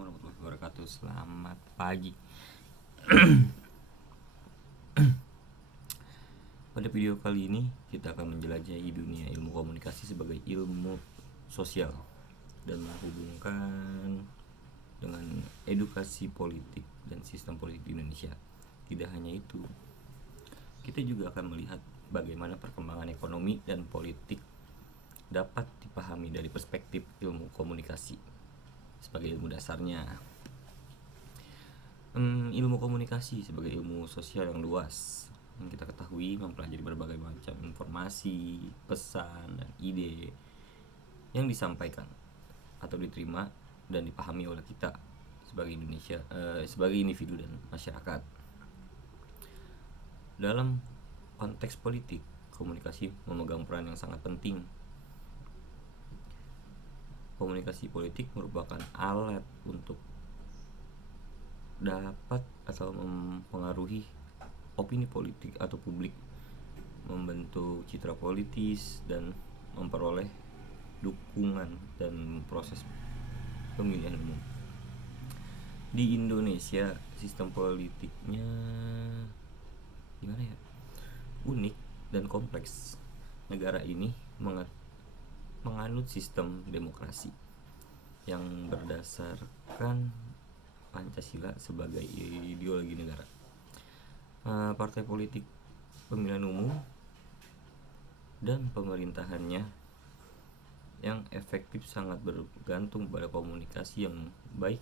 warahmatullahi wabarakatuh. Selamat pagi. Pada video kali ini kita akan menjelajahi dunia ilmu komunikasi sebagai ilmu sosial dan menghubungkan dengan edukasi politik dan sistem politik di Indonesia. Tidak hanya itu, kita juga akan melihat bagaimana perkembangan ekonomi dan politik dapat dipahami dari perspektif ilmu komunikasi sebagai ilmu dasarnya. Ilmu komunikasi sebagai ilmu sosial yang luas yang kita ketahui mempelajari berbagai macam informasi, pesan, dan ide yang disampaikan atau diterima dan dipahami oleh kita sebagai individu dan masyarakat. Dalam konteks politik, komunikasi memegang peran yang sangat penting. Komunikasi politik merupakan alat untuk dapat atau mempengaruhi opini politik atau publik, membentuk citra politis dan memperoleh dukungan dan proses pemilihan umum. Di Indonesia sistem politiknya unik dan kompleks. Negara ini menganut sistem demokrasi yang berdasarkan Pancasila sebagai ideologi negara. Partai politik, pemilihan umum, dan pemerintahannya yang efektif sangat bergantung pada komunikasi yang baik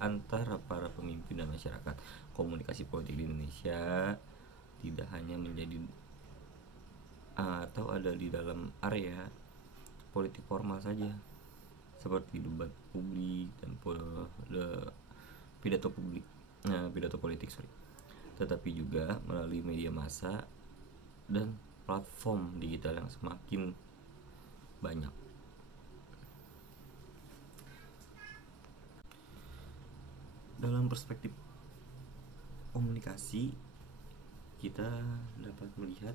antara para pemimpin dan masyarakat. Komunikasi politik di Indonesia tidak hanya menjadi atau ada di dalam area politik formal saja, seperti debat publik dan pidato politik, tetapi juga melalui media massa dan platform digital yang semakin banyak. Dalam perspektif komunikasi, kita dapat melihat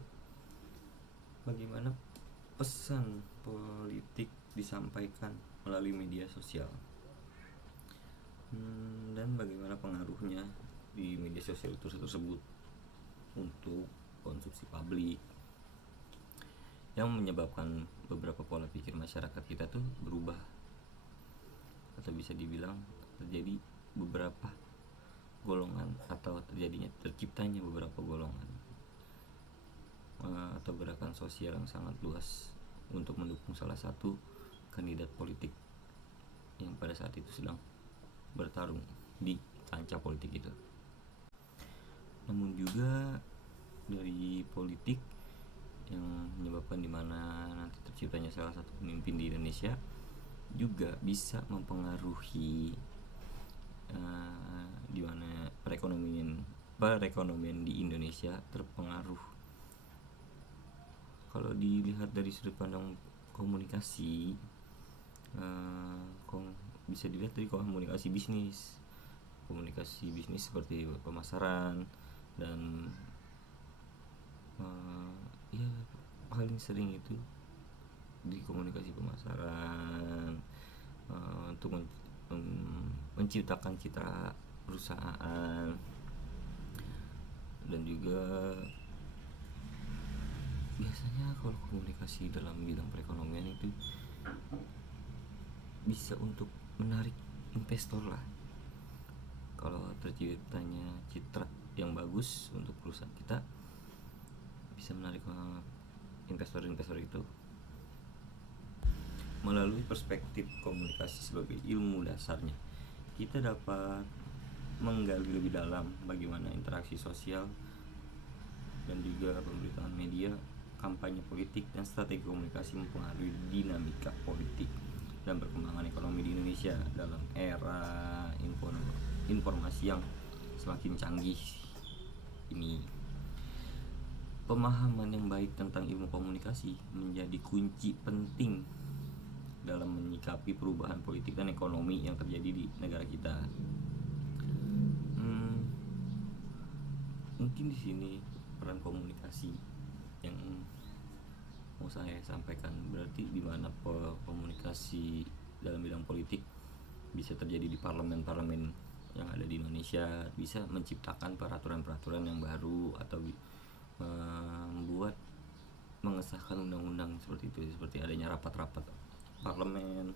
bagaimana pesan politik disampaikan melalui media sosial dan bagaimana pengaruhnya di media sosial tersebut untuk konsumsi publik, yang menyebabkan beberapa pola pikir masyarakat kita tuh berubah, atau bisa dibilang terjadi beberapa golongan atau terciptanya beberapa golongan atau gerakan sosial yang sangat luas untuk mendukung salah satu kandidat politik yang pada saat itu sedang bertarung di kancah politik itu. Namun juga dari politik yang menyebabkan dimana nanti terciptanya salah satu pemimpin di Indonesia juga bisa mempengaruhi di mana perekonomian di Indonesia terpengaruh. Kalau dilihat dari sudut pandang komunikasi, bisa dilihat dari komunikasi bisnis seperti pemasaran dan paling sering itu di komunikasi pemasaran untuk menciptakan citra perusahaan, dan juga biasanya kalau komunikasi dalam bidang perekonomian itu bisa untuk menarik investor lah. Kalau terciptanya citra yang bagus untuk perusahaan kita, bisa menarik investor-investor itu. Melalui perspektif komunikasi sebagai ilmu dasarnya, kita dapat menggali lebih dalam bagaimana interaksi sosial dan juga pemberitaan media, kampanye politik, dan strategi komunikasi mempengaruhi dinamika politik dan perkembangan ekonomi di Indonesia dalam era informasi yang semakin canggih ini. Pemahaman yang baik tentang ilmu komunikasi menjadi kunci penting dalam menyikapi perubahan politik dan ekonomi yang terjadi di negara kita. Mungkin di sini peran komunikasi yang mau saya sampaikan berarti di mana komunikasi dalam bidang politik bisa terjadi di parlemen-parlemen yang ada di Indonesia, bisa menciptakan peraturan-peraturan yang baru atau membuat mengesahkan undang-undang seperti itu, seperti adanya rapat-rapat parlemen.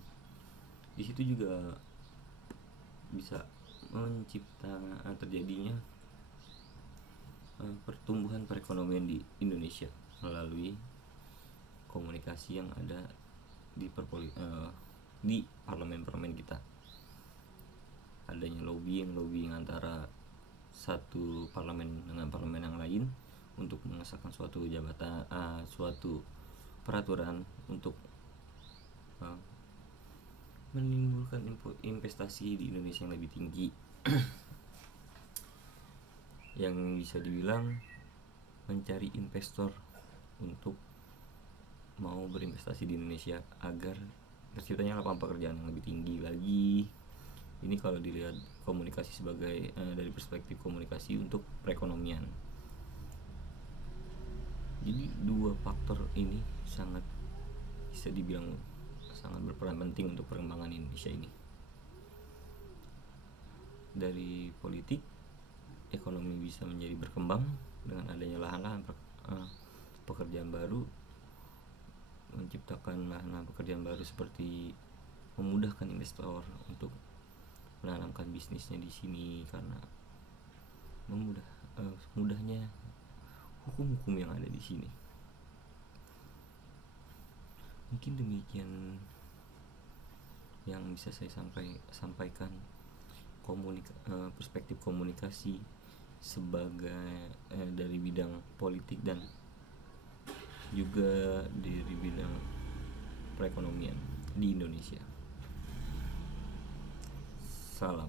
Di situ juga bisa menciptakan terjadinya pertumbuhan perekonomian di Indonesia melalui komunikasi yang ada di parlemen-parlemen kita. Adanya lobbying antara satu parlemen dengan parlemen yang lain untuk mengesahkan suatu jabatan, suatu peraturan untuk menimbulkan investasi di Indonesia yang lebih tinggi. Yang bisa dibilang mencari investor untuk mau berinvestasi di Indonesia agar terciptanya lapangan pekerjaan yang lebih tinggi lagi. Ini kalau dilihat komunikasi sebagai dari perspektif komunikasi untuk perekonomian. Jadi dua faktor ini sangat bisa dibilang sangat berperan penting untuk perkembangan Indonesia ini. Dari politik, ekonomi bisa menjadi berkembang dengan adanya lahan-lahan pekerjaan baru, menciptakan lahan-lahan pekerjaan baru seperti memudahkan investor untuk menanamkan bisnisnya di sini karena mudahnya hukum-hukum yang ada di sini. Mungkin demikian yang bisa saya sampaikan perspektif komunikasi sebagai dari bidang politik dan juga dari bidang perekonomian di Indonesia. Salam.